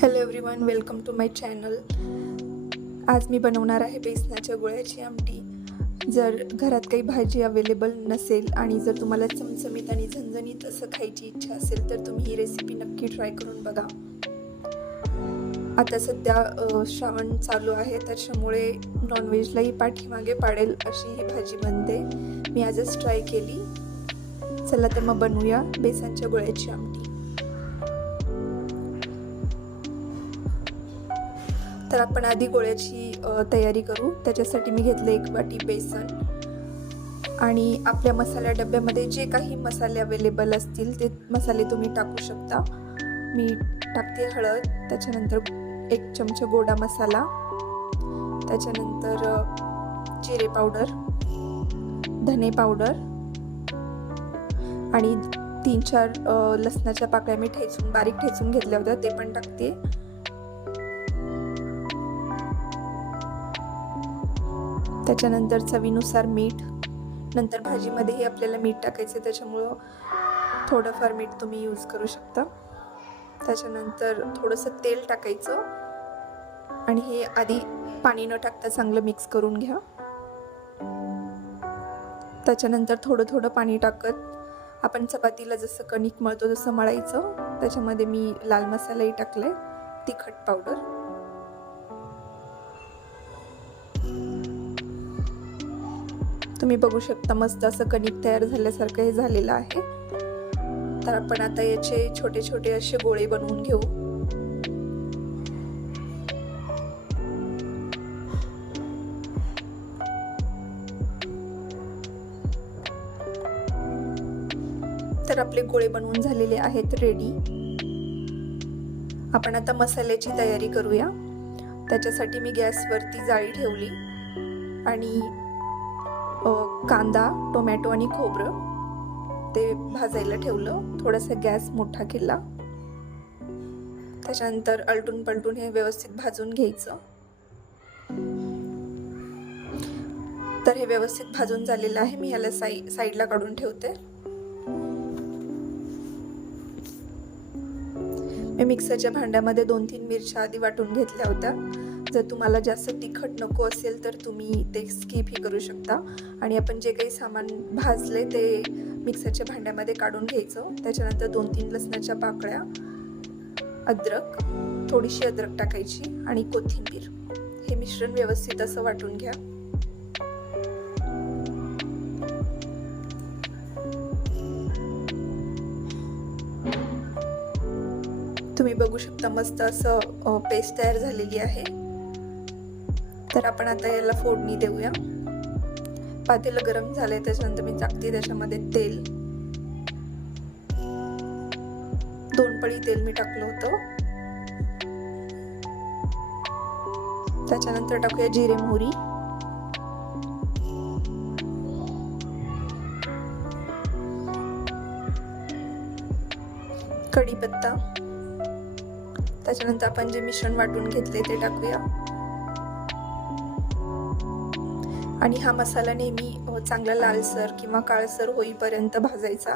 Hello everyone welcome to my channel आज मी बनवणार आहे बेसनाच्या गोळ्याची आमटी. जर घरात काही भाजी अवेलेबल नसेल आणि जर तुम्हाला चमचमीत आणि झणझणीत असं खायची इच्छा असेल तर तुम्ही ही रेसिपी नक्की ट्राय करून बघा. आता सध्या श्रावण चालू आहे त्याच्यामुळे नॉनव्हेजलाही पाठीमागे पाडेल अशी ही भाजी बनते. मी आजच ट्राय केली. चला तर मग बनवूया बेसनच्या गोळ्याची आमटी. तर आपण आधी गोळ्याची तयारी करू. त्याच्यासाठी मी घेतलं एक वाटी बेसन. आणि आपल्या मसाल्या डब्यामध्ये जे काही मसाले अवेलेबल असतील ते मसाले तुम्ही टाकू शकता. मी टाकते हळद त्याच्यानंतर एक चमचा गोडा मसाला त्याच्यानंतर जिरे पावडर धने पावडर आणि तीन चार लसणाच्या पाकळ्या मी ठेचून बारीक ठेचून घेतल्या होत्या ते पण टाकते. त्याच्यानंतर चवीनुसार मीठ नंतर भाजीमध्येही आपल्याला मीठ टाकायचं त्याच्यामुळं थोडंफार मीठ तुम्ही यूज करू शकता. त्याच्यानंतर थोडंसं तेल टाकायचं आणि हे आधी पाणी न टाकता चांगलं मिक्स करून घ्या. त्याच्यानंतर थोडं थोडं पाणी टाकत आपण चपातीला जसं कणिक मळतो तसं मळायचं. त्याच्यामध्ये मी लाल मसालाही टाकलाय तिखट पावडर तुम्ही बघू शकता मस्त असं कणिक तयार झाल्यासारखं हे झालेलं आहे. तर आपण आता याचे छोटे छोटे असे गोळे बनवून घेऊ. तर आपले गोळे बनवून झालेले आहेत रेडी आपण आता मसाल्याची तयारी करूया. त्याच्यासाठी मी गॅसवरती जाळी ठेवली. आणि कांदा टोमॅटो आणि खोबरं. ते भाजायला ठेवलं. थोडासा गॅस मोठा केला. त्याच्यानंतर अलटून पलटून हे व्यवस्थित भाजून घ्यायचं. तर हे व्यवस्थित भाजून झालेलं आहे. मी याला साई साईडला काढून ठेवते. मी मिक्सरच्या भांड्यामध्ये दोन तीन मिरच्या आधी वाटून घेतल्या होत्या. जर तुम्हाला जास्त तिखट नको असेल तर तुम्ही ते स्किपही करू शकता. आणि आपण जे काही सामान भाजले ते मिक्सरच्या भांड्यामध्ये काढून घ्यायचं. त्याच्यानंतर दोन तीन लसणाच्या पाकळ्या अद्रक थोडीशी अद्रक टाकायची आणि कोथिंबीर. हे मिश्रण व्यवस्थित असं वाटून घ्या. तुम्ही बघू शकता मस्त असं पेस्ट तयार झालेली आहे. तर आपण आता याला फोडणी देऊया. पातेलं गरम झालंय त्याच्यानंतर मी टाकते त्याच्यामध्ये तेल. दोन पळी तेल मी टाकलं होतं. त्याच्यानंतर टाकूया जिरे मोहरी. कढीपत्ता. त्याच्यानंतर आपण जे मिश्रण वाटून घेतले ते टाकूया. आणि हा मसाला नेहमी चांगला लालसर किंवा काळसर होईपर्यंत भाजायचा.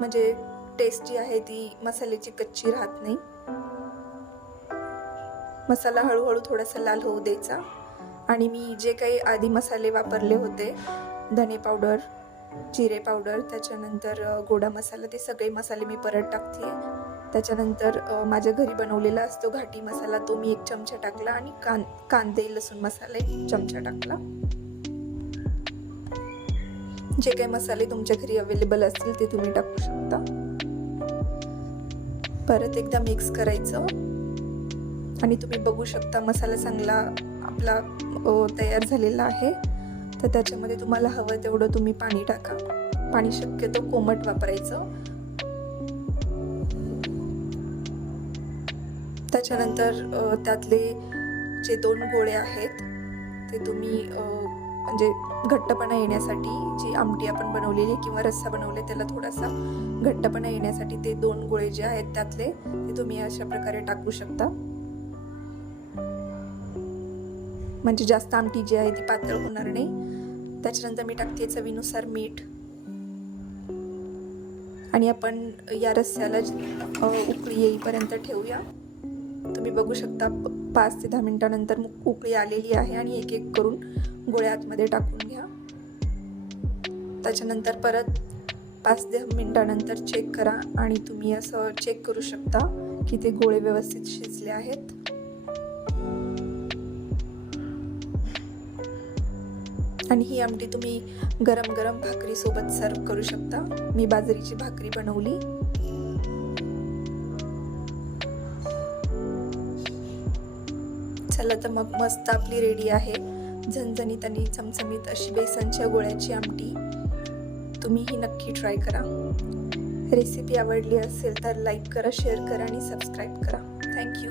म्हणजे टेस्ट जी आहे ती मसाल्याची कच्ची राहत नाही. मसाला हळूहळू थोडासा लाल होऊ द्यायचा. आणि मी जे काही आधी मसाले वापरले होते धने पावडर जिरे पावडर त्याच्यानंतर गोडा मसाला ते सगळे मसाले मी परत टाकते त्याच्यानंतर माझ्या घरी बनवलेला असतो घाटी मसाला तो मी एक चमचा टाकला आणि कां कांदे लसूण मसाला एक चमचा टाकला. जे काही मसाले तुमच्या घरी अवेलेबल असतील ते तुम्ही टाकू शकता. परत एकदा मिक्स करायचं. आणि तुम्ही बघू शकता मसाला चांगला आपला तयार झालेला आहे. तर त्याच्यामध्ये तुम्हाला हवं तेवढं तुम्ही पाणी टाका. पाणी शक्यतो कोमट वापरायचं. त्याच्यानंतर त्यातले जे दोन गोळे आहेत ते तुम्ही म्हणजे घट्टपणा येण्यासाठी जी आमटी आपण बनवलेली किंवा रस्सा बनवले त्याला थोडासा घट्टपणा येण्यासाठी ते दोन गोळे जे आहेत त्यातले ते तुम्ही अशा प्रकारे टाकू शकता. म्हणजे जास्त आमटी जी आहे ती पातळ होणार नाही. त्याच्यानंतर मी टाकते चवीनुसार मीठ. आणि आपण या रस्स्याला उकळी येईपर्यंत ठेवूया. तुम्ही बघू शकता पाच ते दहा मिनिटानंतर मग उकळी आलेली आहे आणि एक एक करून गोळ्या आतमध्ये टाकून घ्या. त्याच्यानंतर परत पाच ते दहा मिनिटानंतर चेक करा आणि तुम्ही असं चेक करू शकता की ते गोळे व्यवस्थित शिजले आहेत. आणि ही आमटी तुम्ही गरम गरम भाकरीसोबत सर्व करू शकता. मी बाजरीची भाकरी बनवली. चला तर मग मस्त आपली रेडी आहे. झणझणीत आणि चमचमीत अशी बेसनच्या गोळ्याची आमटी. तुम्ही ही नक्की ट्राय करा. रेसिपी आवडली असेल तर लाईक करा शेअर करा आणि सबस्क्राईब करा. थँक्यू.